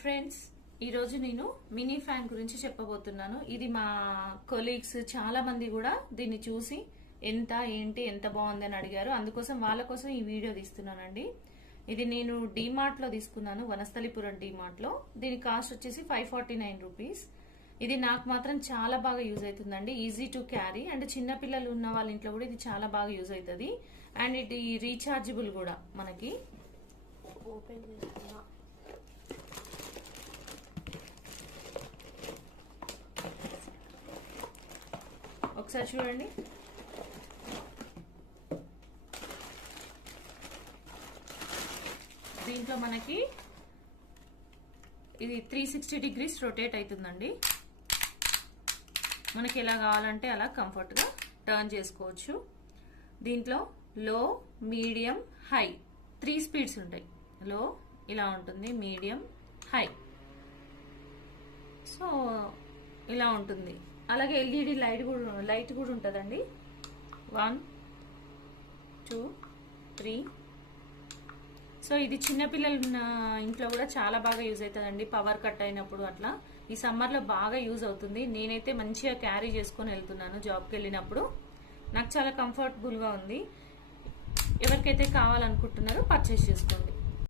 Friends, ఈరోజు నేను mini fan గురించి చెప్పబోతున్నాను. ఇది మా కొలీగ్స్ చాలా మంది కూడా దీన్ని చూసి ఎంత బాగుంది అని అడిగారు. అందుకోసం వాళ్ళ కోసం ఈ వీడియో తీస్తున్నానండి. ఇది నేను డీమార్ట్ లో తీసుకున్నాను, వనస్థలిపురం డీమార్ట్ లో. దీని కాస్ట్ వచ్చేసి 549 రూపీస్. ఇది నాకు మాత్రం చాలా బాగా యూజ్ అవుతుందండి. ఈజీ టు క్యారీ అండ్ చిన్న పిల్లలు ఉన్న వాళ్ళ ఇంట్లో కూడా ఇది చాలా బాగా యూజ్ అవుతుంది. అండ్ ఇది రీఛార్జబుల్ కూడా. మనకి ఓపెన్ చేస్తున్నా. ఒకసారి చూడండి. దీంట్లో మనకి ఇది 360 డిగ్రీస్ రొటేట్ అవుతుందండి. మనకి ఎలా కావాలంటే అలా కంఫర్ట్ గా టర్న్ చేసుకోవచ్చు. దీంట్లో లో, మీడియం, హై 3 స్పీడ్స్ ఉంటాయి. లో ఇలా ఉంటుంది, మీడియం, హై. సో ఇలా ఉంటుంది. అలాగే ఎల్ఈడి లైట్ కూడా ఉంటుందండి. 1 2 3. సో ఇది చిన్నపిల్లలు ఉన్న ఇంట్లో కూడా చాలా బాగా యూజ్ అవుతుందండి. పవర్ కట్ అయినప్పుడు అట్లా ఈ సమ్మర్ లో బాగా యూజ్ అవుతుంది. నేనైతే మంచిగా క్యారీ చేసుకొని వెళ్తున్నాను జాబ్కి వెళ్ళినప్పుడు. నాకు చాలా కంఫర్టబుల్ గా ఉంది. ఎవరికైతే కావాలనుకుంటున్నారో పర్చేస్ చేసుకోండి.